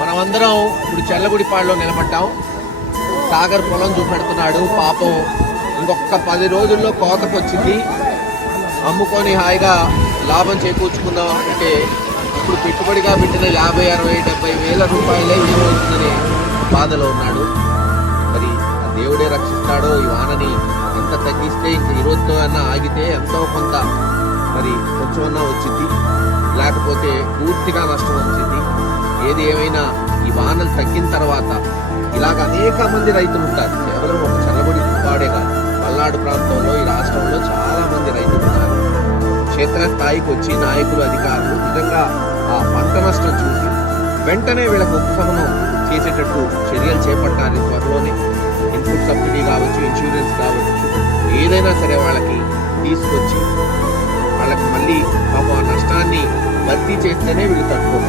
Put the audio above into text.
మనమందరం ఇప్పుడు చెల్లగుడిపాడులో నిలబడ్డాం. సాగర్ పొలం చూపెడుతున్నాడు. పాపం ఇంకొక పది రోజుల్లో కోతకొచ్చింది. అమ్ముకొని హాయిగా లాభం చేకూర్చుకుందాం అంటే ఇప్పుడు పెట్టుబడిగా పెట్టిన యాభై అరవై డెబ్బై వేల రూపాయలే విలువవుతుందనే బాధలో ఉన్నాడు. మరి ఆ దేవుడే రక్షిస్తాడో ఈ వానని ఎంత తగ్గిస్తే ఇంక ఈ రోజుతో అన్నా ఆగితే ఎంతో కొంత మరి కొంచెమన్నా వచ్చింది లేకపోతే పూర్తిగా నష్టం వచ్చింది. ఏది ఏమైనా ఈ వానలు తగ్గిన తర్వాత ఇలాగ అనేక మంది రైతులు ఉంటారు. కేవలం ఒక చల్లబడి వాడే కాదు. పల్నాడు ప్రాంతంలో ఈ రాష్ట్రంలో చాలా మంది రైతులు ఉన్నారు క్షేత్రస్థాయికి వచ్చి నాయకులు అధికారులు నిజంగా ఆ పంట నష్టం చూసి వెంటనే వీళ్ళకు ఉపశమనం చేసేటట్టు చర్యలు చేపట్టాలి. త్వరలోనే ఇన్పుట్ సబ్సిడీ కావచ్చు ఇన్సూరెన్స్ కావచ్చు ఏదైనా సరే వాళ్ళకి తీసుకొచ్చి వాళ్ళకి మళ్ళీ పాపం ఆ నష్టాన్ని భర్తీ చేస్తేనే వీళ్ళు తట్టుకోగలరు